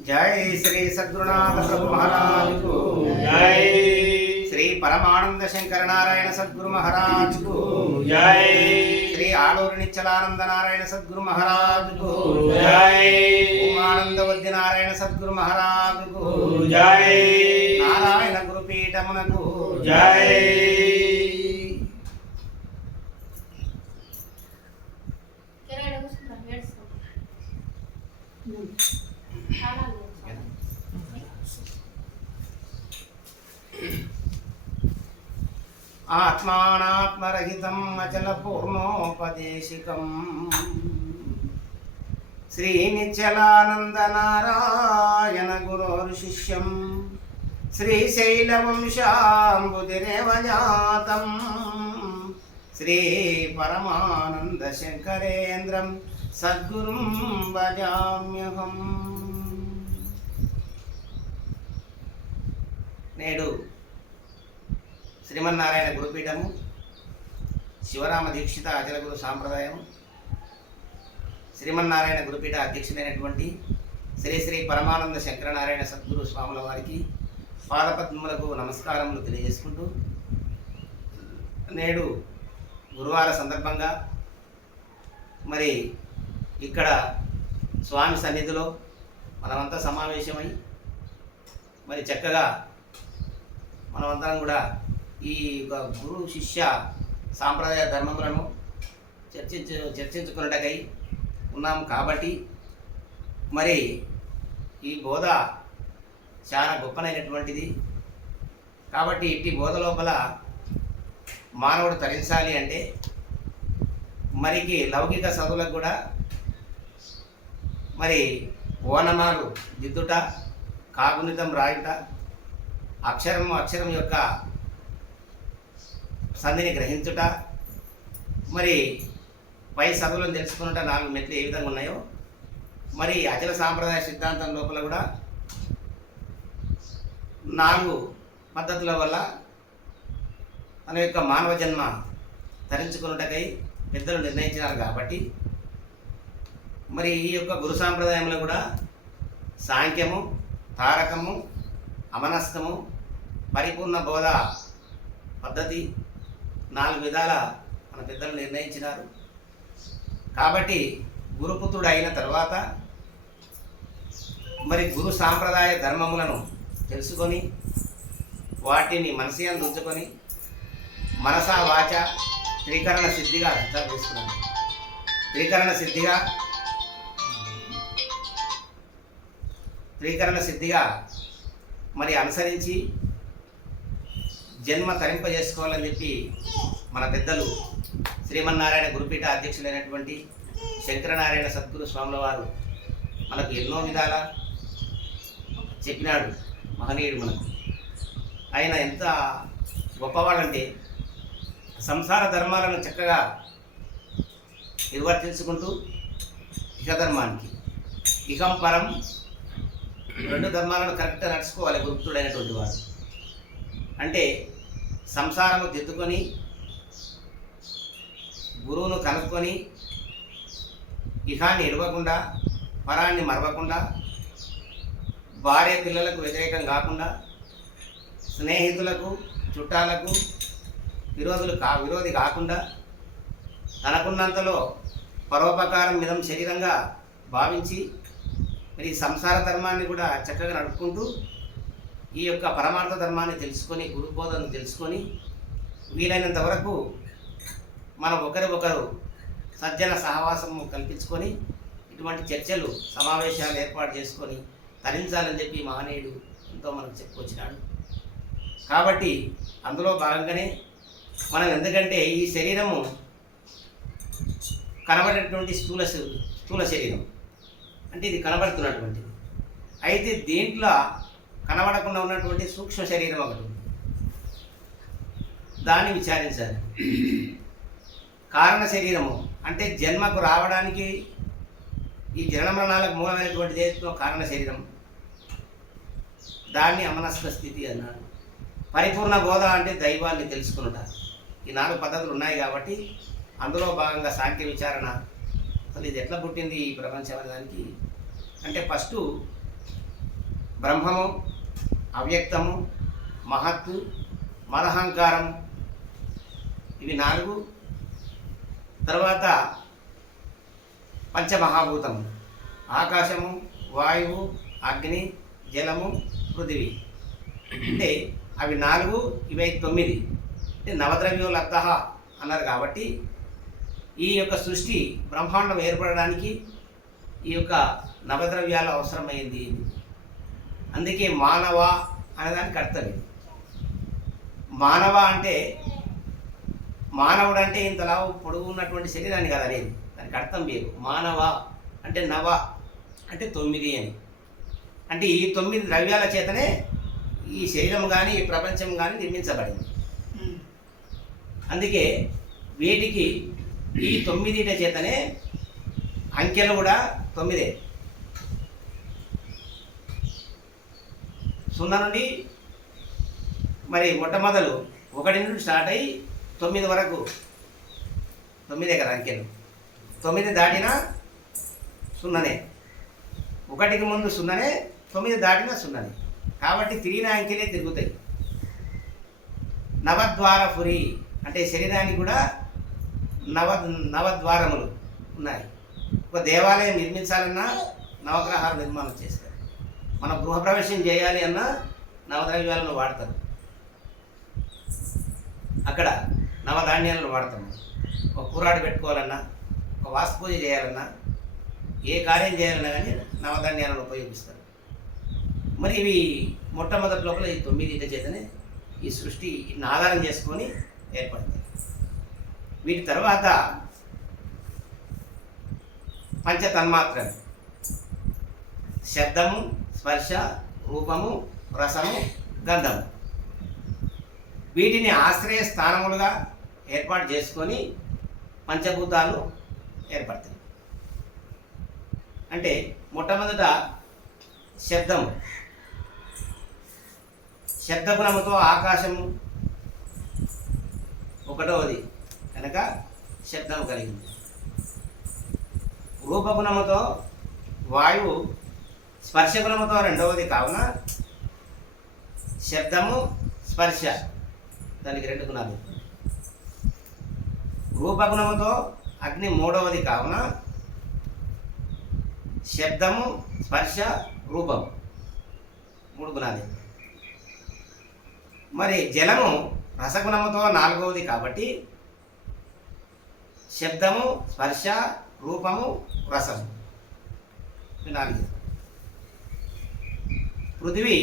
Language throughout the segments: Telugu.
जय श्री सद्गुरुनाथ प्रभु महाराज को जय। श्री परमानंद शंकर नारायण सद्गुरु महाराज को जय। श्री आलूर निश्चलानंद नारायण सद्गुरु महाराज को जय। ओमानंद वद्य नारायण सद्गुरु महाराज को जय। नारायण गुरुपीठमुनకు जय। आत्मानात्मरहितं अचल पूर्णोपदेशिकं श्री निश्चलानंद नारायण गुरोर्शिष्यं श्रीशैलवंशाम्बुधिरेव जातं श्री परमानंद शंकरेन्द्रं सद्गुरुं भजाम्यहम्। నేడు శ్రీమన్నారాయణ గురుపీఠము శివరామ దీక్షిత అచల గురు సాంప్రదాయం శ్రీమన్నారాయణ గురుపీఠ అధ్యక్షుడైనటువంటి శ్రీ శ్రీ పరమానంద శంకరనారాయణ సద్గురు స్వాముల వారికి పాదపద్మములకు నమస్కారములు తెలియజేసుకుంటూ నేడు గురువార సందర్భంగా మరి ఇక్కడ స్వామి సన్నిధిలో మనమంతా సమావేశమై మరి చక్కగా మనమందరం కూడా ఈ గురు శిష్య సాంప్రదాయ ధర్మములను చర్చించుకున్నటకై ఉన్నాం కాబట్టి మరి ఈ బోధ చాలా గొప్పనైనటువంటిది కాబట్టి ఇట్టి బోధ లోపల మానవుడు తరించాలి అంటే మరికి లౌకిక చదువులకు కూడా మరి ఓనమాలు దిద్దుట కాగుణితం రాయుట అక్షరం యొక్క సంధిని గ్రహించుట మరి పై చదువులను తెలుసుకున్నట 4 మెట్లు ఏ విధంగా ఉన్నాయో మరి అచల సాంప్రదాయ సిద్ధాంతం లోపల కూడా 4 పద్ధతుల వల్ల మన యొక్క మానవ జన్మ తరించుకున్నటకై పెద్దలు నిర్ణయించినారు కాబట్టి మరి ఈ యొక్క గురు సాంప్రదాయంలో కూడా సాంఖ్యము తారకము అమనస్కము పరిపూర్ణ బోధ పద్ధతి 4 విధాల మన పెద్దలు నిర్ణయించినారు కాబట్టి గురుపుత్రుడు అయిన తర్వాత మరి గురు సాంప్రదాయ ధర్మములను తెలుసుకొని వాటిని మనసుయందు ఉంచుకొని మనసా వాచ త్రికరణ సిద్ధిగా తీసుకున్నాను త్రికరణ సిద్ధిగా మరి అనుసరించి జన్మ తరింపజేసుకోవాలని చెప్పి మన పెద్దలు శ్రీమన్నారాయణ గురుపీఠ అధ్యక్షులైనటువంటి శంకరనారాయణ సద్గురు స్వాముల వారు మనకు ఎన్నో విధాల చెప్పినాడు. మహనీయుడు మనకు ఆయన ఎంత గొప్పవాడంటే సంసార ధర్మాలను చక్కగా నిర్వర్తించుకుంటూ ఇహధర్మానికి ఇహం పరం 2 ధర్మాలను కరెక్ట్గా నడుచుకోవాలి గురుపుత్రుడైనటువంటి వాడు. అంటే సంసారము దిద్దుకొని గురువును కనుక్కొని ఇహాన్ని ఇడవకుండా పరాన్ని మరవకుండా భార్య పిల్లలకు వ్యతిరేకం కాకుండా స్నేహితులకు చుట్టాలకు విరోధి కాకుండా తనకున్నంతలో పరోపకారం మిదం శరీరంగా భావించి మరి సంసార ధర్మాన్ని కూడా చక్కగా నడుపుకుంటూ ఈ యొక్క పరమార్థ ధర్మాన్ని తెలుసుకొని గురుబోధను తెలుసుకొని వీలైనంత వరకు మనం ఒకరు సజ్జన సహవాసము కల్పించుకొని ఇటువంటి చర్చలు సమావేశాలు ఏర్పాటు చేసుకొని తరించాలని చెప్పి మహనీయుడు ఎంతో మనకు చెప్పుకొచ్చినాడు. కాబట్టి అందులో భాగంగానే మనం ఎందుకంటే ఈ శరీరము కనబడేటువంటి స్థూల శరీరం అంటే ఇది కనబడుతున్నటువంటిది. అయితే దీంట్లో కనబడకుండా ఉన్నటువంటి సూక్ష్మ శరీరం ఒకటి ఉంది. దాన్ని విచారించాలి. కారణ శరీరము అంటే జన్మకు రావడానికి ఈ జనన మరణాలకు మూలమైనటువంటి దేశంలో కారణ శరీరం, దాన్ని అమనస్క స్థితి అన్నాడు. పరిపూర్ణ బోధ అంటే దైవాన్ని తెలుసుకున్నట. ఈ 4 పద్ధతులు ఉన్నాయి కాబట్టి అందులో భాగంగా సాంఖ్య విచారణ. అసలు ఇది ఎట్లా పుట్టింది ఈ ప్రపంచం అనే దానికి అంటే ఫస్ట్ బ్రహ్మము, అవ్యక్తము, మహత్తు, మదహంకారం, ఇవి 4. తర్వాత పంచమహాభూతము, ఆకాశము, వాయువు, అగ్ని, జలము, పృథివీ. అంటే అవి 4, ఇవి 9. అంటే నవద్రవ్యోలబ్ధ అన్నారు కాబట్టి ఈ యొక్క సృష్టి బ్రహ్మాండం ఏర్పడడానికి ఈ యొక్క నవద్రవ్యాలు అవసరమైంది. అందుకే మానవ అనేదానికి అర్థం ఇది. మానవ అంటే మానవుడు అంటే ఇంతలా పొడుగు ఉన్నటువంటి శరీరాన్ని కదా అనేది, దానికి అర్థం వేరు. మానవ అంటే నవ అంటే 9 అని. అంటే ఈ 9 ద్రవ్యాల చేతనే ఈ శరీరం కానీ ఈ ప్రపంచం కానీ నిర్మించబడింది. అందుకే వీటికి ఈ 9 చేతనే అంకెలు కూడా 9. 0 నుండి మరి మొట్టమొదలు 1 నుండి స్టార్ట్ అయ్యి 9 వరకు 9 కదా అంకెలు. 9 దాటినా 0నే, 1కి ముందు 0నే, 9 దాటినా 0నే. కాబట్టి తిరిగిన అంకెలే తిరుగుతాయి. నవద్వారపురి అంటే శరీరానికి కూడా నవద్వారములు ఉన్నాయి. ఒక దేవాలయం నిర్మించాలన్నా నవగ్రహాలు నిర్మాణం చేస్తారు. మన గృహప్రవేశం చేయాలి అన్నా నవద్రవ్యాలను వాడతారు. అక్కడ నవధాన్యాలను వాడతాము. ఒక కూరాడు పెట్టుకోవాలన్నా, ఒక వాస్తు పూజ చేయాలన్నా, ఏ కార్యం చేయాలన్నా కానీ నవధాన్యాలను ఉపయోగిస్తారు. మరి ఇవి మొట్టమొదటి లోపల ఈ 9 చేతనే ఈ సృష్టి ఇన్ని ఆధారం చేసుకొని ఏర్పడుతుంది. వీటి తర్వాత పంచతన్మాత్రలు, శబ్దము, స్పర్శ, రూపము, రసము, గంధము. వీటిని ఆశ్రయ స్థానములుగా ఏర్పాటు చేసుకొని పంచభూతాలు ఏర్పడతాయి. అంటే మొట్టమొదట శబ్దము, శబ్దగుణముతో ఆకాశము 1వది కనుక శబ్దము కలిగింది. రూపగుణముతో వాయువు, స్పర్శగుణముతో 2వది కావున శబ్దము, స్పర్శ, దానికి 2 గుణాలు. రూపగుణముతో అగ్ని 3వది కావున శబ్దము, స్పర్శ, రూపము 3 గుణాలు. మరి జలము రసగుణముతో 4వది కాబట్టి శబ్దము, స్పర్శ, రూపము, రసము 4. పృథివీ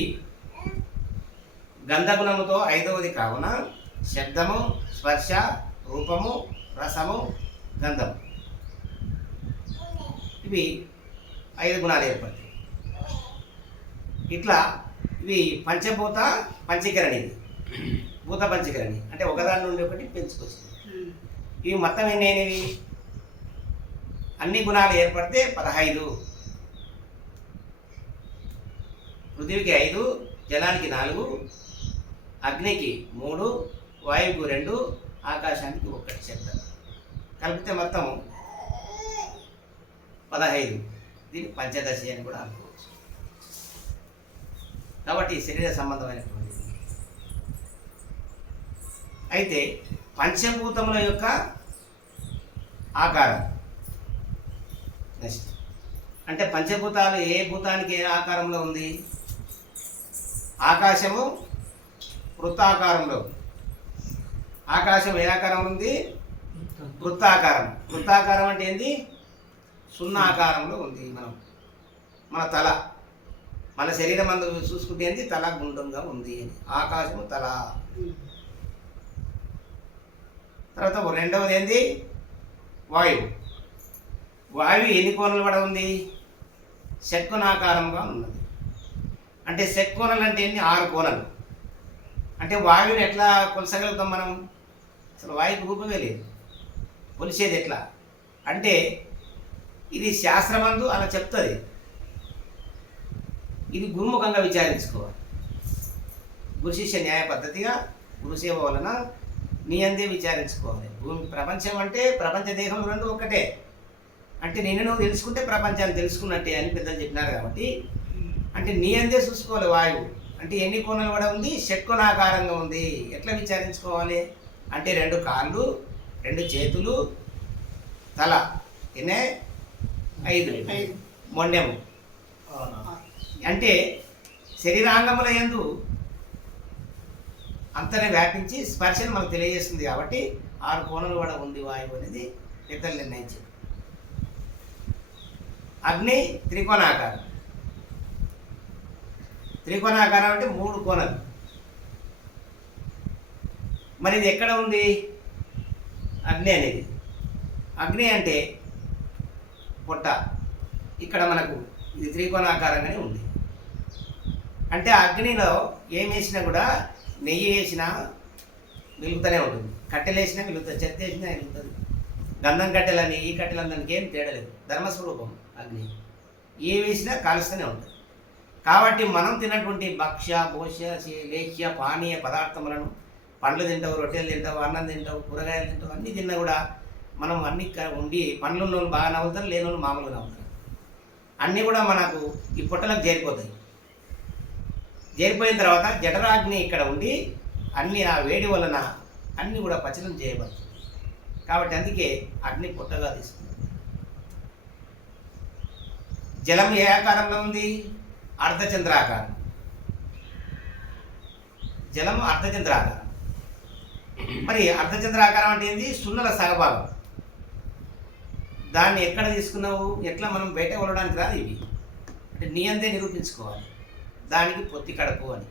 గంధగుణముతో 5వది కావున శబ్దము, స్పర్శ, రూపము, రసము, గంధము ఇవి 5 గుణాలు ఏర్పడతాయి. ఇట్లా ఇవి పంచభూత పంచకరణి, భూత పంచకరణి అంటే ఒకదాని నుండి ఒకటి పెంచుకొచ్చింది. ఇవి మొత్తం ఎన్నైనవి? అన్ని గుణాలు ఏర్పడితే 15. పృథివీకి 5, జలానికి 4, అగ్నికి 3, వాయువుకు 2, ఆకాశానికి 1 శబ్దం కలిపితే మొత్తం 15. దీన్ని పంచదశి అని కూడా అనుకోవచ్చు. కాబట్టి శరీర సంబంధమైనటువంటిది. అయితే పంచభూతముల యొక్క ఆకారం నెక్స్ట్ అంటే పంచభూతాలు ఏ భూతానికి ఏ ఆకారంలో ఉంది? ఆకాశము వృత్తాకారంలో. ఆకాశం ఏ ఆకారంలో ఉంది? వృత్తాకారం. వృత్తాకారం అంటే ఏంది? 0 ఆకారంలో ఉంది. మన తల, మన శరీరం అందు చూసుకుంటే ఏంది? తల గుండ్రంగా ఉంది. ఆకాశము తల. తర్వాత 2వది ఏంది? వాయువు. వాయువు ఎన్ని కోణాలు పడ ఉంది? షట్కోణాకారంగా ఉన్నది. అంటే షట్కోణాలు అంటే ఎన్ని? 6 కోణాలు. అంటే వాయువుని ఎట్లా కొలసగలుగుతాం మనం? అసలు వాయువుకి రూపమే లేదు. కొలిసేది ఎట్లా అంటే ఇది శాస్త్రమందు అలా చెప్తుంది. ఇది గురుముఖంగా విచారించుకోవాలి. గురు శిష్య న్యాయ పద్ధతిగా గురుసేవ వలన నీ అందే విచారించుకోవాలి. భూమి ప్రపంచం అంటే ప్రపంచ దేహం 2 ఒక్కటే. అంటే నిన్ను నువ్వు తెలుసుకుంటే ప్రపంచాన్ని తెలుసుకున్నట్టే అని పెద్దలు చెప్పినారు. కాబట్టి అంటే అంటే నీ అందే చూసుకోవాలి వాయువు. అంటే ఎన్ని కోణాలు కూడా ఉంది, షట్కోణాకారంగా ఉంది. ఎట్లా విచారించుకోవాలి అంటే 2 కాళ్ళు, 2 చేతులు, తల ఎన్నే 5 మొండెము. అంటే శరీరాంగముల యందు అంతనే వ్యాపించి స్పర్శను మనకు తెలియజేస్తుంది. కాబట్టి 6 కోణాలు కూడా ఉంది వాయువు అనేది పెద్దలు నిర్ణయించారు. అగ్ని త్రికోణాకారం. త్రికోణాకారం అంటే 3 కోణాలు. మరి ఇది ఎక్కడ ఉంది అగ్ని అనేది? అగ్ని అంటే పొట్ట. ఇక్కడ మనకు ఇది త్రికోణాకారంగానే ఉంది. అంటే అగ్నిలో ఏం వేసినా కూడా, నెయ్యి వేసినా వెలుగుతూనే ఉంటుంది, కట్టెలు వేసినా వెలుగుతుంది, చెత్త వేసినా వెలుగుతుంది. గంధం కట్టెలని ఈ కట్టెలని దానికి ఏం తేడా లేదు. ధర్మస్వరూపం అగ్ని. ఏ వేసినా కాలుస్తూనే ఉంటుంది. కాబట్టి మనం తిన్నటువంటి భక్ష్య భోష్య లేఖ్య పానీయ పదార్థములను, పండ్లు తింటావు, రొట్టెలు తింటావు, అన్నం తింటావు, కూరగాయలు తింటావు, అన్నీ తిన్నా కూడా మనం అన్ని ఉండి పండ్లు ఉన్న వాళ్ళు బాగా నవ్వుతారు, లేని వాళ్ళు మామూలుగా నవ్వుతారు. అన్నీ కూడా మనకు ఈ పుట్టలకు చేరిపోతాయి. చేరిపోయిన తర్వాత జఠరాగ్ని ఇక్కడ ఉండి అన్ని ఆ వేడి వలన అన్నీ కూడా పచనం చేయబడుతుంది. కాబట్టి అందుకే అగ్ని పుట్టగా తీసుకుంది. జలం ఏ ఆకారంలో ఉంది? అర్ధచంద్రాకారం. జలం అర్ధచంద్రాకారం. మరి అర్ధచంద్రాకారం అంటే ఏంది? సున్నల సగభాగం. దాన్ని ఎక్కడ తీసుకున్నావు? ఎట్లా మనం బయట వెళ్ళడానికి రాదు. ఇవి అంటే నీ అంతే నిరూపించుకోవాలి. దానికి పొత్తి కడుపు అని,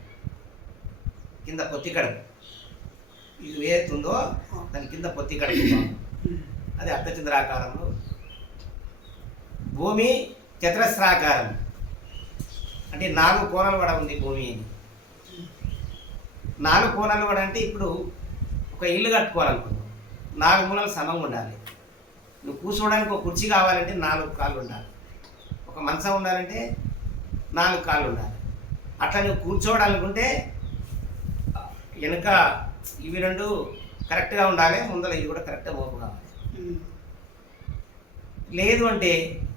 కింద పొత్తి కడుపు ఇది వేరుతుందో దాని కింద పొత్తి కడుపు, అది అర్ధచంద్రాకారంలో. భూమి చతురస్రాకారం. అంటే 4 కోణాలు కూడా ఉంది భూమి. 4 కోణాలు కూడా అంటే ఇప్పుడు ఒక ఇల్లు కట్టుకోవాలనుకున్నావు, 4 మూలలు సమంగా ఉండాలి. నువ్వు కూర్చోవడానికి ఒక కుర్చీ కావాలంటే 4 కాళ్ళు ఉండాలి. ఒక మంచం ఉండాలంటే 4 కాళ్ళు ఉండాలి. అట్లా నువ్వు కూర్చోవాలనుకుంటే వెనుక ఇవి 2 కరెక్ట్గా ఉండాలి, ముందర ఇది కూడా కరెక్ట్గా మోపు కావాలి. లేదు అంటే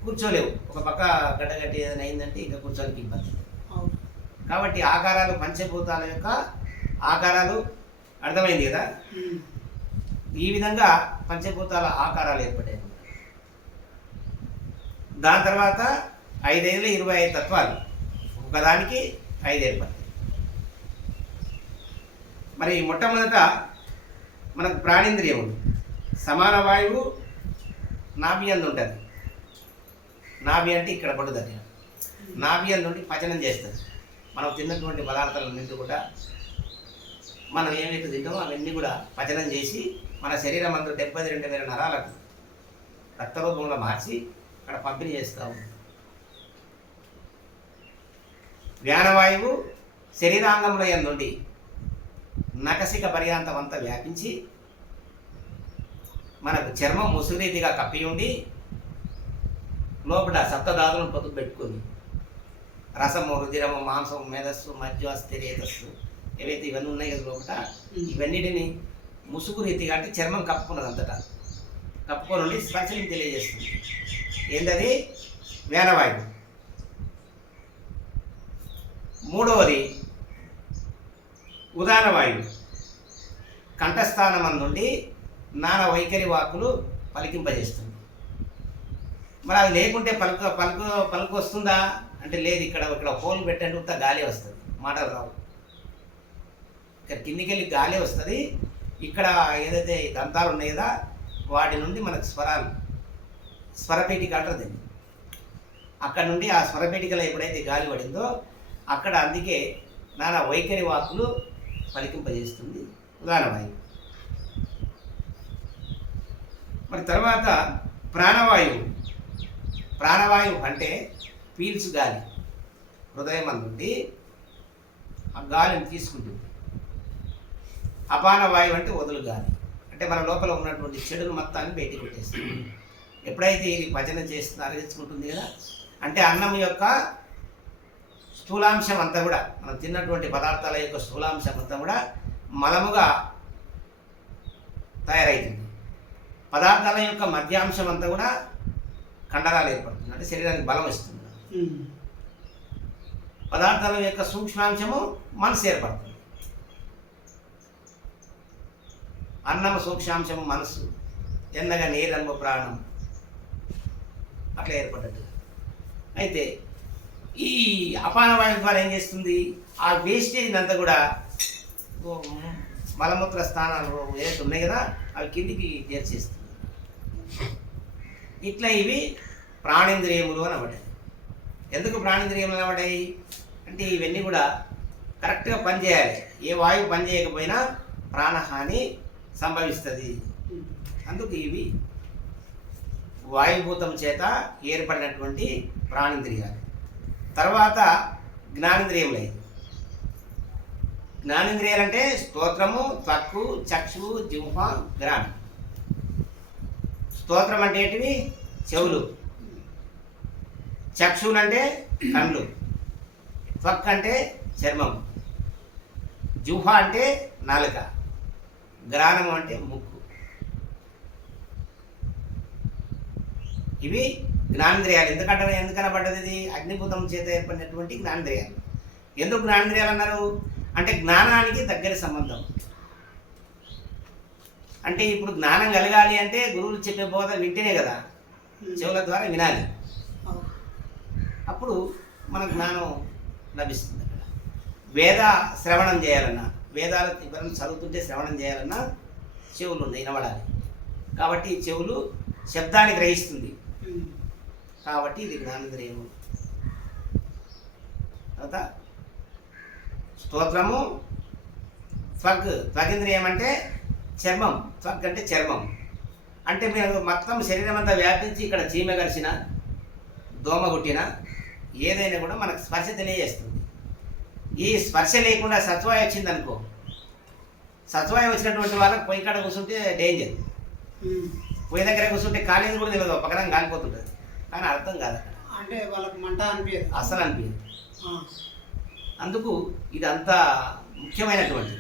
కూర్చోలేవు. ఒక పక్క గడ్డగట్టి ఏదైనా అయిందంటే ఇంకా కూర్చోడానికి ఇబ్బంది. కాబట్టి ఆకారాలు, పంచభూతాల యొక్క ఆకారాలు అర్థమైంది కదా. ఈ విధంగా పంచభూతాల ఆకారాలు ఏర్పడాయి. దాని తర్వాత 5 25 తత్వాలు, ఒకదానికి 5 ఏర్పడతాయి. మరి మొట్టమొదట మనకు ప్రాణేంద్రియం ఉంది. సమాన వాయువు నాభి అందు ఉంటుంది. నాభి అంటే ఇక్కడ పడు దగ్గర. నాభి అందు నుండి పచనం చేస్తుంది. మనం తిన్నటువంటి పదార్థాలన్నింటి కూడా మనం ఏమైతే తింటామో అవన్నీ కూడా పచనం చేసి మన శరీరం అంతా 72,000 నరాలకు రక్తరూపంలో మార్చి అక్కడ పంపిణీ చేస్తాము. వ్యానవాయువు శరీరాంగంలో నుండి నకసిక పర్యాంతం అంతా వ్యాపించి మనకు చర్మం ముసురీతిగా కప్పి ఉండి లోపల సప్తధాతులను పొదుపు పెట్టుకుంది. రసము, రుధిరము, మాంసము, మేధస్సు, మధ్య, స్థిరేతస్సు ఏవైతే ఇవన్నీ ఉన్నాయి కదా లోపల, ఇవన్నిటిని ముసుగు రీతిగా అంటే చర్మం కప్పుకున్నది, అంతటా కప్పుకొని ఉండి స్పర్శని తెలియజేస్తుంది. ఏంటది? వ్యానవాయువు. మూడవది ఉదాన వాయువు. కంఠస్థానం నుండి నానా వైఖరి వాక్కులు పలికింపజేస్తుంది. మరి అది లేకుంటే పలుకు వస్తుందా అంటే లేదు. ఇక్కడ హోల్ పెట్టండి, ఉత్త గాలి వస్తుంది, మాటలు రావు. ఇక్కడ కిందికి వెళ్ళి గాలి వస్తుంది. ఇక్కడ ఏదైతే దంతాలు ఉన్నాయి కదా వాటి నుండి మనకు స్వరపేటిక అంటారు దీన్ని. అక్కడ నుండి ఆ స్వరపేటికలో ఎప్పుడైతే గాలి పడిందో అక్కడ అందుకే నానా వైఖరి వాక్కులు పలికింపజేస్తుంది ఉదానవాయువు. మరి తర్వాత ప్రాణవాయువు. ప్రాణవాయువు అంటే పీల్చు గాలి, హృదయం నుండి ఆ గాలిని తీసుకుంటుంది. అపాన వాయువు అంటే వదులు గాలి, అంటే మన లోపల ఉన్నటువంటి చెడును మొత్తాన్ని బయటికి కొట్టేస్తుంది. ఎప్పుడైతే ఇది పచనం చేస్తుంది, అరిగించుకుంటుంది కదా, అంటే అన్నం యొక్క స్థూలాంశం అంతా కూడా, మనం తిన్నటువంటి పదార్థాల యొక్క స్థూలాంశం అంతా కూడా మలముగా తయారవుతుంది. పదార్థాల యొక్క మధ్యాంశం అంతా కూడా కండరాలు ఏర్పడుతుంది, అంటే శరీరానికి బలం ఇస్తుంది. పదార్థాల యొక్క సూక్ష్మాంశము మనసు ఏర్పడుతుంది. అన్నము సూక్ష్మాంశము మనసు, ఎన్నగా నీరమ్మ ప్రాణం, అట్లా ఏర్పడ్డట్టు. అయితే ఈ అపాన వాయువు ద్వారా ఏం చేస్తుంది, ఆ వేస్టేజ్ అంతా కూడా మలమూత్ర స్థానాలు ఏదైతే ఉన్నాయి కదా అవి కిందికి చేర్చేస్తుంది. ఇట్లా ఇవి ప్రాణేంద్రియములు అని అవ్వడాయి. ఎందుకు ప్రాణేంద్రియములు అవ్వడాయి అంటే ఇవన్నీ కూడా కరెక్ట్గా పనిచేయాలి. ఏ వాయువు పనిచేయకపోయినా ప్రాణహాని సంభవిస్తుంది. అందుకు ఇవి వాయుభూతం చేత ఏర్పడినటువంటి ప్రాణేంద్రియాలు. తర్వాత జ్ఞానేంద్రియములు. జ్ఞానేంద్రియాలు అంటే స్తోత్రము, త్వక్కు, చక్షువు, జిహ్వ, ఘ్రాణం. స్తోత్రం అంటే ఏంటివి? చెవులు. చక్షువులు అంటే కళ్ళు. త్వక్ అంటే చర్మం. జిహ్వ అంటే నాలుక. ఘ్రాణము అంటే ముక్కు. ఇవి జ్ఞానేంద్రియాలు. ఎందుకనబడ్డది? ఇది అగ్నిభూతం చేత ఏర్పడినటువంటి జ్ఞానేంద్రియాలు. ఎందుకు జ్ఞానేంద్రియాలు అన్నారు అంటే జ్ఞానానికి దగ్గర సంబంధం. అంటే ఇప్పుడు జ్ఞానం కలగాలి అంటే గురువులు చెప్పే బోధ వింటేనే కదా, చెవుల ద్వారా వినాలి. అప్పుడు మన జ్ఞానం లభిస్తుంది. అక్కడ వేద శ్రవణం చేయాలన్నా, వేదాలు ఎవరైనా చదువుతుంటే శ్రవణం చేయాలన్నా చెవులు ఉన్నాయి, వినబడాలి. కాబట్టి చెవులు శబ్దాన్ని గ్రహిస్తుంది. కాబట్టి ఇది జ్ఞానేంద్రియము. తర్వాత స్తోత్రము, త్వగింద్రియం అంటే చర్మం. త్వక్ అంటే చర్మం. అంటే మీరు మొత్తం శరీరం అంతా వ్యాపించి ఇక్కడ చీమ కలిసిన, దోమ కుట్టిన ఏదైనా కూడా మనకు స్పర్శ తెలియజేస్తుంది. ఈ స్పర్శ లేకుండా సత్వాయి వచ్చింది అనుకో, సత్వాయి వచ్చినటువంటి వాళ్ళకి పొయ్యి కాడ కూర్చుంటే డేంజర్. పొయ్యి దగ్గర కూర్చుంటే కాలేజీ కూడా తెలియదు, పక్కన కాలిపోతుంటుంది. కానీ అర్థం కాదు అక్కడ, అంటే వాళ్ళకి మంట అనిపించదు, అస్సలు అనిపించదు. అందుకు ఇది అంత ముఖ్యమైనటువంటిది.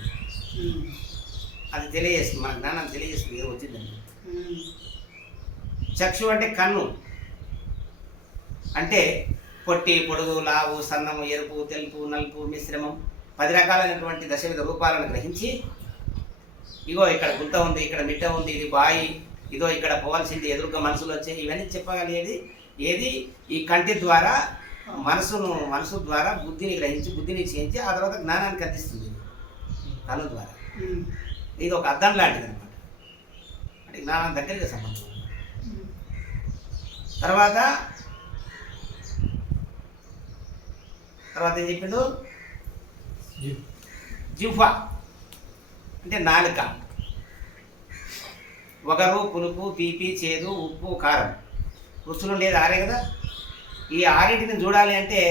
అది తెలియజేస్తుంది, మన జ్ఞానాన్ని తెలియజేస్తుంది ఏదో వచ్చిందండి. చక్షు అంటే కన్ను. అంటే పొట్టి, పొడుగు, లావు, సన్నము, ఎరుపు, తెలుపు, నలుపు, మిశ్రమం 10 రకాలైనటువంటి దశవిధ రూపాలను గ్రహించి, ఇగో ఇక్కడ గుంత ఉంది, ఇక్కడ మిట్ట ఉంది, ఇది బాయి, ఇదో ఇక్కడ పోవాల్సింది, ఎదురుగా మనసులు వచ్చాయి, ఇవన్నీ చెప్పగలిగేది ఏది? ఈ కంటి ద్వారా మనసు ద్వారా బుద్ధిని గ్రహించి, బుద్ధిని చేయించి ఆ తర్వాత జ్ఞానానికి అందిస్తుంది కన్ను ద్వారా. ఇది ఒక అద్దం లాంటిది అనమాట. అంటే జ్ఞానం దగ్గరగా సంబంధం. తర్వాత ఏం చెప్పిండు? జిహ్వ అంటే నాలుక. వగరు, పులుపు, తీపి, చేదు, ఉప్పు, కారం, రుచులు ఉండేది 6 కదా. ఈ 6టిని చూడాలి అంటే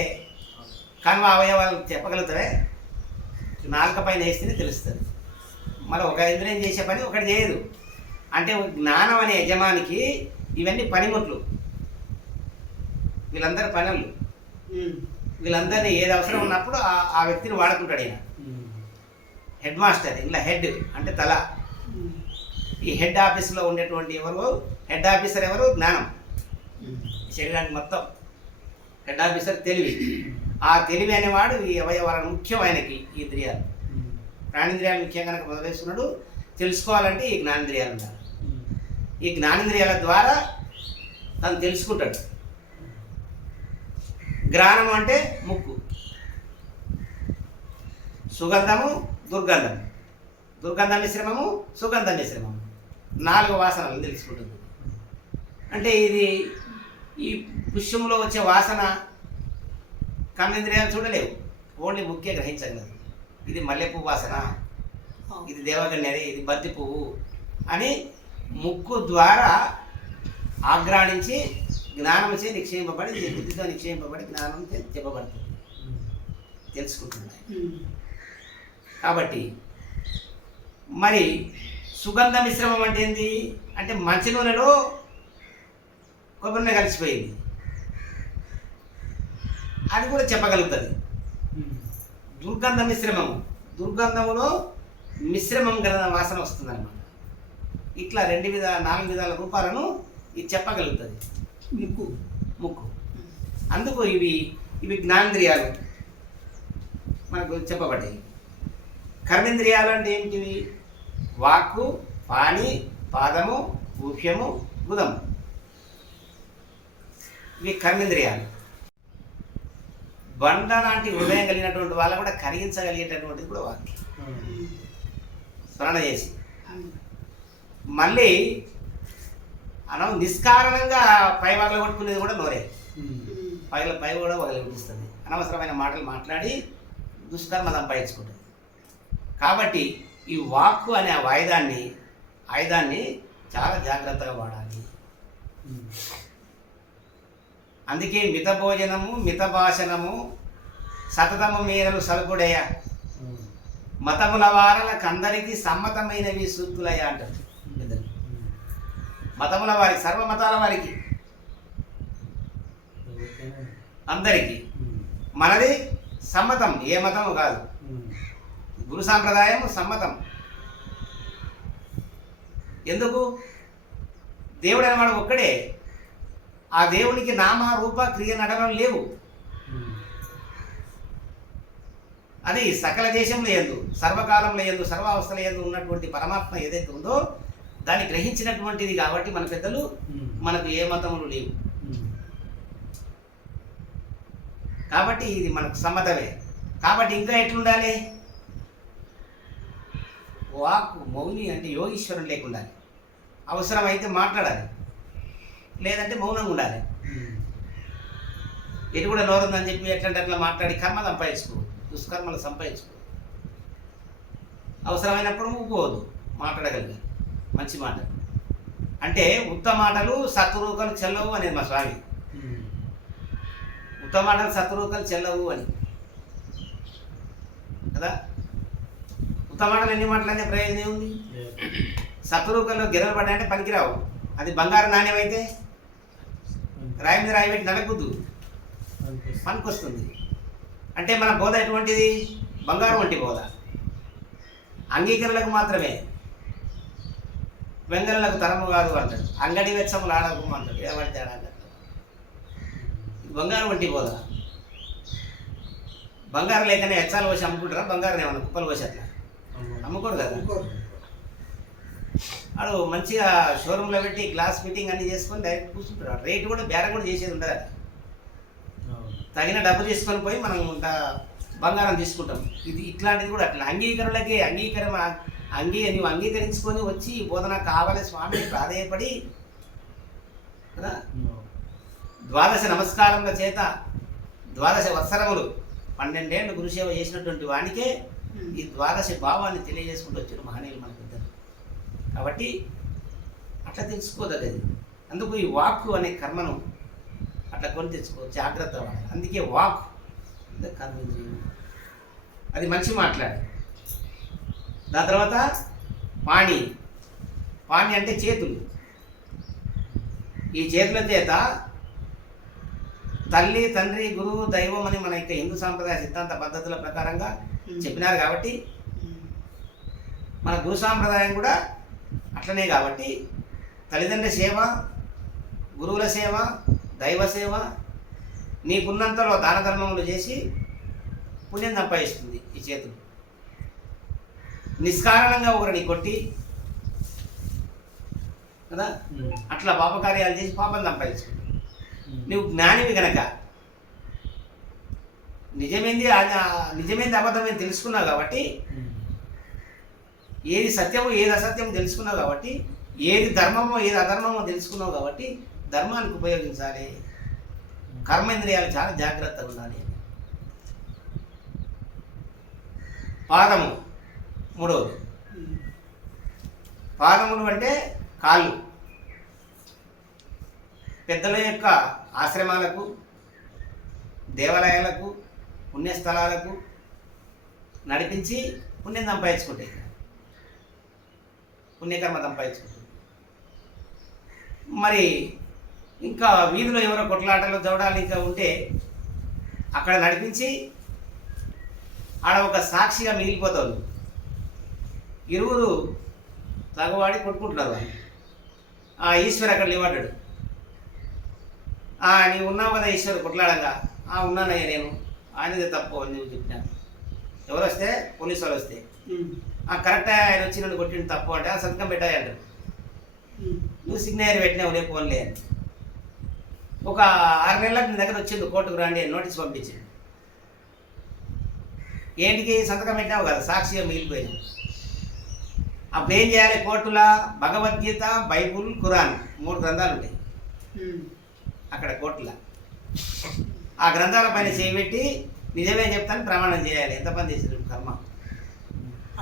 కన్ను అవయవాలు చెప్పగలుగుతావే, నాలుక పైన వేస్తేనే తెలుస్తుంది. మళ్ళీ ఒక ఇంద్రియం చేసే పని ఒకటి చేయదు. అంటే జ్ఞానం అనే యజమానికి ఇవన్నీ పనిముట్లు. వీళ్ళందరి పనులు, వీళ్ళందరినీ ఏది అవసరం ఉన్నప్పుడు ఆ వ్యక్తిని వాడుకుంటాడు. ఈయన హెడ్ మాస్టర్. ఇలా హెడ్ అంటే తల. ఈ హెడ్ ఆఫీస్లో ఉండేటువంటి హెడ్ ఆఫీసర్ ఎవరు? జ్ఞానం. శరీరానికి మొత్తం హెడ్ ఆఫీసర్ తెలివి. ఆ తెలివి అనేవాడు ఈ అవయవాల ముఖ్యమైనకి ఈ ఇంద్రియాలు. ప్రాణేంద్రియాలు ముఖ్యంగా కనుక మొదలేస్తున్నాడు. తెలుసుకోవాలంటే ఈ జ్ఞానేంద్రియాలు ఉండాలి. ఈ జ్ఞానేంద్రియాల ద్వారా తను తెలుసుకుంటాడు. ఘ్రాణం అంటే ముక్కు. సుగంధము, దుర్గంధం. దుర్గంధ మిశ్రమము, సుగంధ మిశ్రమము. 4 వాసనలు తెలుసుకుంటుంది. అంటే ఇది ఈ పుష్పంలో వచ్చే వాసన కర్మేంద్రియాలు చూడలేవు, ఓన్లీ ముఖ్య గ్రహించగలదు. ఇది మల్లెపువ్వు వాసన, ఇది దేవగన్నేరి, ఇది బంతి పువ్వు అని ముక్కు ద్వారా ఆగ్రాణించి జ్ఞానం చే నిక్షేపింపబడి, బుద్ధితో నిక్షేపింపబడి జ్ఞానం చెప్పబడుతుంది, తెలుసుకుంటున్నాయి. కాబట్టి మరి సుగంధ మిశ్రమం అంటే ఏంటి అంటే మంచి నూనెలో కొబ్బరి నూనె కలిసిపోయింది, అది కూడా చెప్పగలుగుతుంది. దుర్గంధ మిశ్రమము, దుర్గంధములో మిశ్రమం గల వాసన వస్తుంది అన్నమాట. ఇట్లా 4 విధాల రూపాలను ఇది చెప్పగలుగుతుంది ముక్కు. అందుకు ఇవి జ్ఞానేంద్రియాలు. మనకు చెప్పబడ్డాయి. కర్మేంద్రియాలు అంటే ఏమిటివి? వాక్కు, పాణి, పాదము, ఊహ్యము, గుదము. ఇవి కర్మేంద్రియాలు. బండ లాంటి హృదయం కలిగినటువంటి వాళ్ళు కూడా కరిగించగలిగేటటువంటిది కూడా వాక్యం. స్మరణ చేసి మళ్ళీ నిష్కారణంగా పై వగల కొట్టుకునేది కూడా నోరే. పై కూడా వగల కొట్టిస్తుంది. అనవసరమైన మాటలు మాట్లాడి దుష్కర్మ సంపాదించుకుంటుంది. కాబట్టి ఈ వాక్కు అనే ఆయుధాన్ని చాలా జాగ్రత్తగా వాడాలి. అందుకే మిత భోజనము, మిత భాషణము, సతతము మీరలు సలుకుడయ్య, మతముల వారలకు అందరికీ సమ్మతమైనవి సూక్తులయ్య అంటారు. మతముల వారికి, సర్వమతాల వారికి, అందరికీ. మనది సమ్మతం, ఏ మతము కాదు. గురు సాంప్రదాయం సమ్మతం. ఎందుకు? దేవుడు అనేవాడు ఒక్కడే. ఆ దేవునికి నామ రూప క్రియ నడవడం లేవు. అది సకల దేశంలో యందు, సర్వకాలంలో యందు, సర్వావస్థల యందు ఉన్నటువంటి పరమాత్మ ఏదైతే ఉందో దాన్ని గ్రహించినటువంటిది. కాబట్టి మన పెద్దలు మనకు ఏ మతములు లేవు. కాబట్టి ఇది మనకు సమ్మతమే. కాబట్టి ఇంకా ఎట్లుండాలి? వాక్కు మౌని అంటే యోగీశ్వరం లేకుండా అవసరమైతే మాట్లాడాలి, లేదంటే మౌనంగా ఉండాలి. ఎటు కూడా నోరుందని చెప్పి ఎట్లంటే అట్లా మాట్లాడి కర్మ సంపాదించుకో, దుష్కర్మలు సంపాదించుకో. అవసరమైనప్పుడు ఊపుకోవద్దు, మాట్లాడగలిగా మంచి మాట. అంటే ఉత్తమ మాటలు సత్తురూకలు చెల్లవు అనేది మా స్వామి. ఉత్తమ మాటలు సత్తురూకలు చెల్లవు అని కదా. ఉత్తమ మాటలు ఎన్ని మాటలు అనే ప్రయోజనం ఏముంది? సత్తురూకల్లో గిరలు పడ్డాయంటే పనికిరావు. అది బంగారు నాణ్యం అయితే రాయి మీద రాయి పెట్టి నలగొద్దు, పనికొస్తుంది. అంటే మన బోధ ఎటువంటిది? బంగారం వంటి బోధ. అంగీకరణలకు మాత్రమే, వెంగళలకు తరము కాదు అంటాడు. అంగడి వెచ్చములు ఆడకు అంటాడు. ఏమంటే ఆడ బంగారం వంటి బోధ. బంగారం లేకనే హెచ్చాలు పోసి అమ్ముకుంటారా? బంగారం ఏమన్నా కుప్పలు పోసి అట్లా అమ్ముకోరు కదా. వాడు మంచిగా షోరూంలో పెట్టి గ్లాస్ ఫిట్టింగ్ అన్ని చేసుకొని డైరెక్ట్ కూర్చుంటారు. రేటు కూడా బేరం కూడా చేసేది ఉండదు. తగిన డబ్బు తీసుకొని పోయి మనం బంగారం తీసుకుంటాం. ఇది ఇట్లాంటిది కూడా అట్లా అంగీకరణలకి నువ్వు అంగీకరించుకొని వచ్చి బోధన కావాలి స్వామిని ప్రాధేయపడి కదా. 12 నమస్కారముల చేత 12 వత్సరములు 12 ఏళ్ళు గురుసేవ చేసినటువంటి వానికే ఈ 12 భావాన్ని తెలియజేసుకుంటూ వచ్చారు మహనీయులు మనకు ఇద్దరు. కాబట్టి అట్లా తెలుసుకోదగ్గది. అందుకు ఈ వాక్కు అనే కర్మను అట్లా కొని తెచ్చుకో, జాగ్రత్త వాడాలి. అందుకే వాక్ కర్మేంద్రియం, అది మంచి మాట్లాడి. దాని తర్వాత పాణి అంటే చేతులు. ఈ చేతుల చేత తల్లి, తండ్రి, గురువు, దైవం అని మన యొక్క హిందూ సాంప్రదాయ సిద్ధాంత పద్ధతుల ప్రకారంగా చెప్పినారు. కాబట్టి మన గురు సాంప్రదాయం కూడా అట్లనే. కాబట్టి తల్లిదండ్రుల సేవ, గురువుల సేవ, దైవ సేవ, నీకున్నంతలో దాన ధర్మములు చేసి పుణ్యం సంపాదిస్తుంది ఈ చేతులు. నిష్కారణంగా ఒకరిని కొట్టి కదా అట్లా పాపకార్యాలు చేసి పాపం సంపాదించుకుంటుంది. నువ్వు జ్ఞానివి కనుక నిజమేంది అబద్ధమేంది తెలుసుకున్నావు. కాబట్టి ఏది సత్యమో ఏది అసత్యమో తెలుసుకున్నావు. కాబట్టి ఏది ధర్మమో ఏది అధర్మమో తెలుసుకున్నావు. కాబట్టి ధర్మానికి ఉపయోగించాలి. కర్మేంద్రియాలు చాలా జాగ్రత్తగా ఉండాలి. పాదము మూడవది. పాదములు అంటే కాళ్ళు. పెద్దల యొక్క ఆశ్రమాలకు, దేవాలయాలకు, పుణ్యస్థలాలకు నడిపించి పుణ్యం సంపాదించుకుంటాయి. పుణ్యకర్మ సంపాదించుకుంటుంది. మరి ఇంకా వీధిలో ఎవరో కొట్లాటలు జవడాలు ఇంకా ఉంటే అక్కడ నడిపించి ఆడ ఒక సాక్షిగా మిగిలిపోతారు. ఇరువురు తగవాడి కొట్టుకుంటున్నారు. ఈశ్వర్ అక్కడ లేవాడాడు. నీవు ఉన్నావు కదా ఈశ్వర్ కొట్లాడంగా. ఉన్నానయ్యా నేను, ఆయనదే తప్పు అని నువ్వు చెప్పినాను. ఎవరు వస్తే పోలీసు వాళ్ళు వస్తే కరెక్ట్ ఆయన వచ్చి నన్ను కొట్టిండు తప్పు అంటే ఆ సంతకం పెట్టాయి అంటారు. నువ్వు సిగ్నేచర్ పెట్టినావు లే ఫోన్లే అని. ఒక 6 నెలలకు నీ దగ్గర వచ్చింది కోర్టుకు రండి అని నోటీస్ పంపించింది. ఏంటికి సంతకం పెట్టినావు కదా, సాక్షిగా మిగిలిపోయింది. అప్పుడు ఏం చేయాలి? కోర్టులా భగవద్గీత, బైబుల్, ఖురాన్ 3 గ్రంథాలు ఉంటాయి అక్కడ కోర్టులా. ఆ గ్రంథాల పైన చేయబెట్టి నిజమే చెప్తాను ప్రమాణం చేయాలి. ఎంత పని చేసింది కర్మ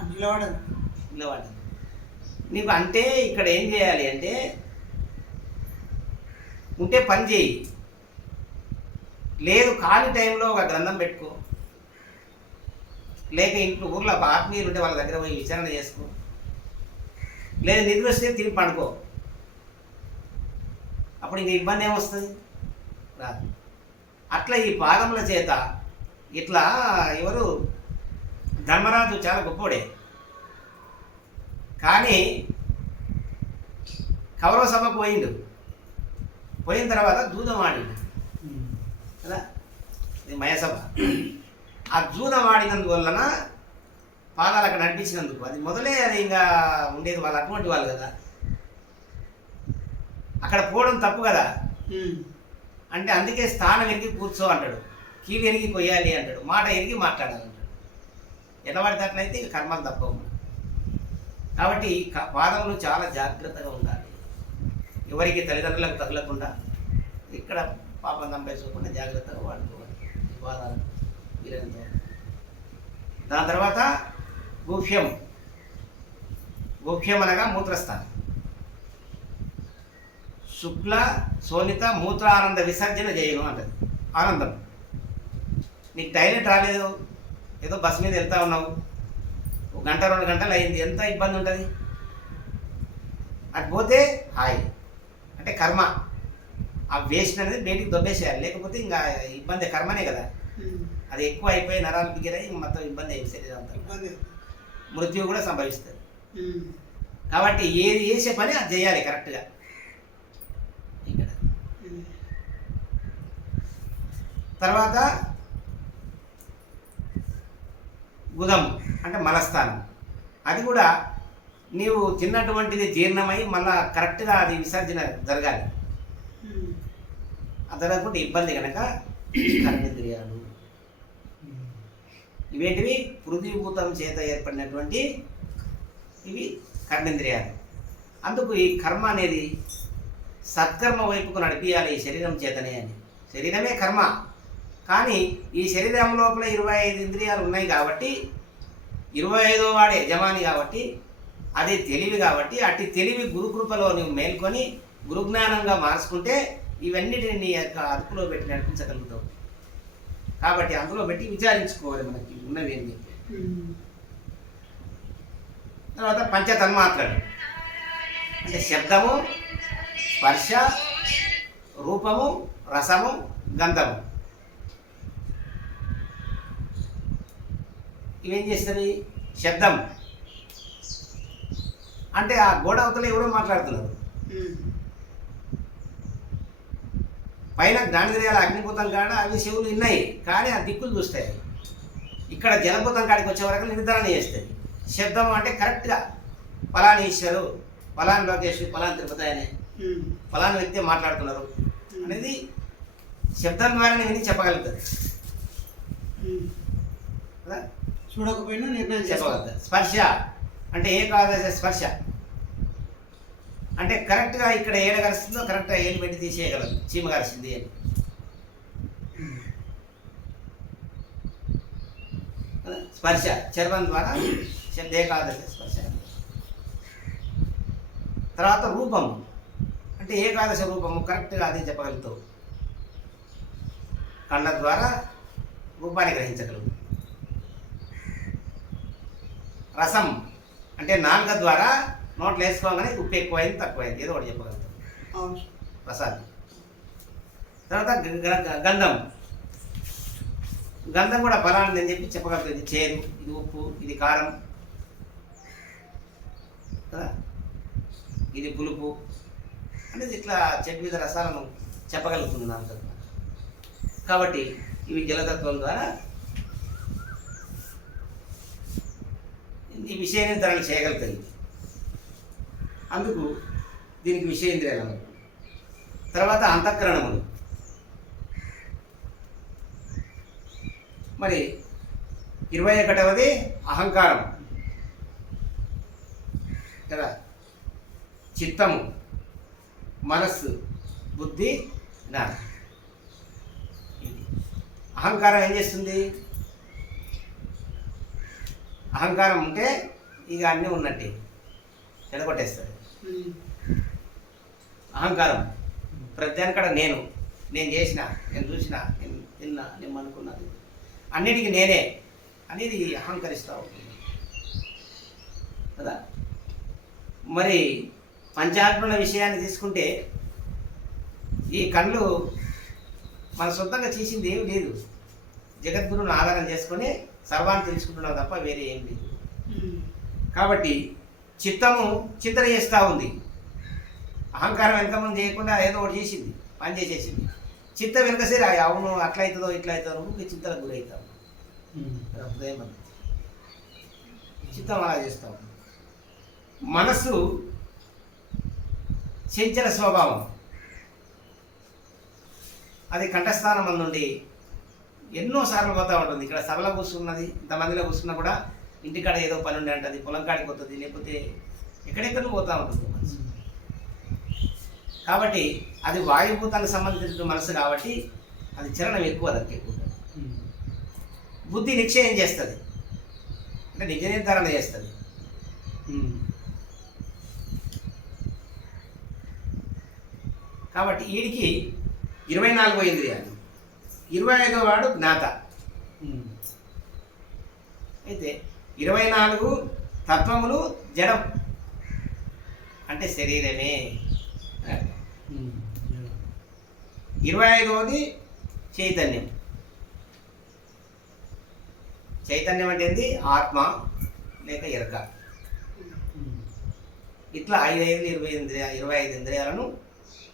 నిలబడదు నీకు. అంటే ఇక్కడ ఏం చేయాలి అంటే ఉంటే పని చేయి, లేదు ఖాళీ టైంలో ఒక గ్రంథం పెట్టుకో, లేక ఇంట్లో ఊర్లో ఆత్మీయులు ఉంటే వాళ్ళ దగ్గర పోయి విచారణ చేసుకో, లేదు నిద్ర వస్తే తిరిగి పండుకో. అప్పుడు ఇంక ఇబ్బంది ఏమొస్తుంది? రాదు. అట్లా ఈ పాదముల చేత ఇట్లా ఎవరు ధర్మరాజు చాలా గొప్పోడే, కానీ కౌరవ సభకు పోయిండు. పోయిన తర్వాత జూదం ఆడిండు కదా, ఇది మయసభ. ఆ జూదం ఆడినందువలన పాదాలు అక్కడ నడిపించినందుకు అది మొదలే అది ఇంకా ఉండేది వాళ్ళు అటువంటి వాళ్ళు కదా, అక్కడ పోవడం తప్పు కదా. అంటే అందుకే స్థానం ఎరిగి కూర్చో అంటాడు, కీలు ఎరిగి కొయ్యాలి అంటాడు, మాట ఎరిగి మాట్లాడాలంటాడు. ఎలా పడితే అట్లయితే ఇక కర్మలు తప్పవు. కాబట్టి పాదములు చాలా జాగ్రత్తగా ఉండాలి, ఎవరికి తల్లిదండ్రులకు తగలకుండా ఇక్కడ పాపం సంపేసుకోకుండా జాగ్రత్తగా వాడుకోవాలి పాదాలు వీరంతో. దాని తర్వాత గుహ్యం. గుహ్యం అనగా మూత్రస్థానం. శుక్ల శోణిత మూత్రానంద విసర్జన చేయను అంటది. ఆనందం. నీకు టాయిలెట్ రాలేదు, ఏదో బస్ మీద వెళ్తా ఉన్నావు, 1 గంట 2 గంటలు అయింది, ఎంత ఇబ్బంది ఉంటుంది. అది పోతే హాయ్ అంటే కర్మ. ఆ వేస్ట్ అనేది బయటికి దొబ్బేసేయాలి, లేకపోతే ఇంకా ఇబ్బంది కర్మనే కదా. అది ఎక్కువ అయిపోయి నరాలు బిగిరాయి మొత్తం ఇబ్బంది అయింది, శరీరం అంతా మృత్యువు కూడా సంభవిస్తుంది. కాబట్టి ఏది చేసే పని అది చేయాలి కరెక్ట్గా. ఇక్కడ తర్వాత గుదం అంటే మలస్థానం. అది కూడా నీవు తిన్నటువంటిది జీర్ణమై మళ్ళా కరెక్ట్గా అది విసర్జన జరగాలి. అది జరగకుంటే ఇబ్బంది కనుక కర్మేంద్రియాలు ఇవేంటివి? పృథ్వీభూతం చేత ఏర్పడినటువంటి ఇవి కర్మేంద్రియాలు. అందుకు ఈ కర్మ అనేది సత్కర్మ వైపుకు నడిపియాలి ఈ శరీరం చేతనే అని. శరీరమే కర్మ, కానీ ఈ శరీరం లోపల 25 ఇంద్రియాలు ఉన్నాయి కాబట్టి 25వ వాడు యజమాని కాబట్టి అది తెలివి కాబట్టి అట్టి తెలివి గురుకృపలో నువ్వు మేల్కొని గురుజ్ఞానంగా మార్చుకుంటే ఇవన్నిటిని నీ యొక్క అదుపులో పెట్టి నడిపించగలుగుతావు. కాబట్టి అందులో పెట్టి విచారించుకోవాలి మనకి ఉన్నవి అని చెప్పి. తర్వాత పంచతన్మాత్రలు అంటే శబ్దము, స్పర్శ, రూపము, రసము, గంధము. ఇవేం చేస్తుంది? శబ్దం అంటే ఆ గోడ అవతల ఎవరో మాట్లాడుతున్నారు, పైన జ్ఞానేంద్రియాల అగ్నిభూతం కాడ అవి శివులు ఉన్నాయి, కానీ ఆ దిక్కులు చూస్తాయి. ఇక్కడ జలభూతం కాడికి వచ్చే వరకు నిర్ధారణ చేస్తాయి. శబ్దం అంటే కరెక్ట్గా ఫలాని ఈశ్వరు, ఫలాని లోకేశ్వరు, ఫలాని తిరుపతి అనే ఫలాని వ్యక్తి మాట్లాడుతున్నారు అనేది శబ్దం ద్వారానే విని చెప్పగలుగుతుంది కదా. చూడకపోయినా నిర్ణయం చెప్పగలుగుతుంది. స్పర్శ అంటే ఏకాదశ స్పర్శ అంటే కరెక్ట్గా ఇక్కడ ఏడ కలుస్తుందో కరెక్ట్గా ఏలు పెట్టి తీసేయగలదు, చీమ కలిసింది అని. స్పర్శ చర్మం ద్వారా ఏకాదశ స్పర్శ. తర్వాత రూపము అంటే ఏకాదశ రూపము కరెక్ట్గా అది చెప్పగలుగుతావు, కళ్ళ ద్వారా రూపాన్ని గ్రహించగలవు. రసం అంటే నాలుక ద్వారా నోట్లు వేసుకోగానే ఉప్పు ఎక్కువైంది తక్కువైంది ఏదో ఒకటి చెప్పగలుగుతాం రసాన్ని. తర్వాత గంధం. గంధం కూడా ఫలాన్ని అని చెప్పి చెప్పగలుగుతుంది. ఇది చేదు, ఇది ఉప్పు, ఇది కారం కదా, ఇది పులుపు అనేది ఇట్లా వివిధ రసాలను చెప్పగలుగుతుంది నాలుక. కాబట్టి ఇవి జలతత్వం ద్వారా ఈ విషయ నిర్ధారణ చేయగలుగుతాయి. అందుకు దీనికి విషయేంద్రియాలు అన్నారు. తర్వాత అంతఃకరణములు. మరి 21వది అహంకారం కదా. చిత్తము, మనస్సు, బుద్ధి, జ్ఞానం. ఇది అహంకారం ఏం చేస్తుంది? అహంకారం ఉంటే ఇక అన్నీ ఉన్నట్టే, చెడగొట్టేస్తుంది. అహంకారం ప్రత్యానికడ నేను చేసిన, నేను చూసిన, నేను తిన్నా, నేను అనుకున్నది అన్నిటికీ నేనే అనేది అహంకరిస్తూ ఉంటుంది కదా. మరి పంచాత్మల విషయాన్ని తీసుకుంటే ఈ కళ్ళు మన సొంతంగా చేసింది ఏమి లేదు. జగద్గురువుని ఆధారం చేసుకొని సర్వాన్ని తెలుసుకుంటున్నాం తప్ప వేరే ఏం లేదు. కాబట్టి చిత్తము చింతన చేస్తూ ఉంది. అహంకారం వెనక ముందు చేయకుండా ఏదో ఒకటి చేసింది, పని చేసేసింది. చిత్తం వెనక సరే అవును అట్లా అవుతుందో ఇట్లా అవుతుందో నువ్వు చింతలకు గురవుతావు. హృదయం చిత్తం అలా చేస్తావు. మనస్సు చంచల స్వభావం. అది కంఠస్థానం నుండి ఎన్నోసార్లు పోతూ ఉంటుంది. ఇక్కడ సభలో కూర్చున్నది, ఇంతమందిలో కూర్చున్నా కూడా ఇంటికాడ ఏదో పని ఉండే అంటుంది, పొలం కాడికి పోతుంది, లేకపోతే ఎక్కడెక్కడో పోతూ ఉంటుంది మనసు. కాబట్టి అది వాయుభూతానికి సంబంధించిన మనసు కాబట్టి అది చలనం ఎక్కువ, దానికి ఎక్కువ. బుద్ధి నిశ్చయం చేస్తుంది, అంటే నిజ నిర్ధారణ చేస్తుంది. కాబట్టి వీడికి 24వ ఇంద్రియాలు. 25వ వాడు జ్ఞాత. అయితే 24 తత్వములు జడం అంటే శరీరమే. 25వది చైతన్యం. చైతన్యం అంటే ఏంది? ఆత్మ లేక ఎరక. ఇట్లా 25 ఇంద్రియాలను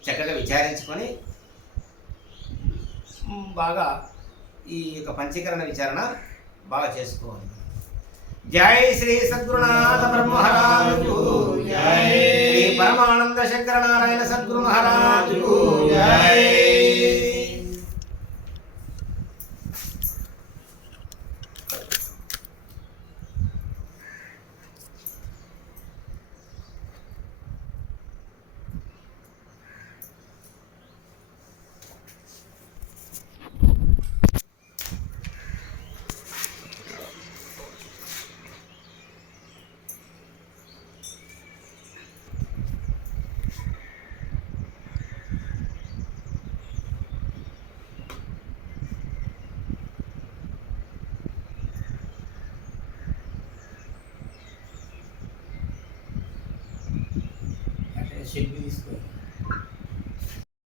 చక్కగా విచారించుకొని బాగా ఈ యొక్క పంచీకరణ విచారణ బాగా చేసుకోవాలి. జై శ్రీ సద్గురునాథ బ్రహ్మ మహారాజు, జై శ్రీ పరమానంద శంకర నారాయణ సద్గురు మహారాజు, జై. సెల్ఫీ తీసుకో.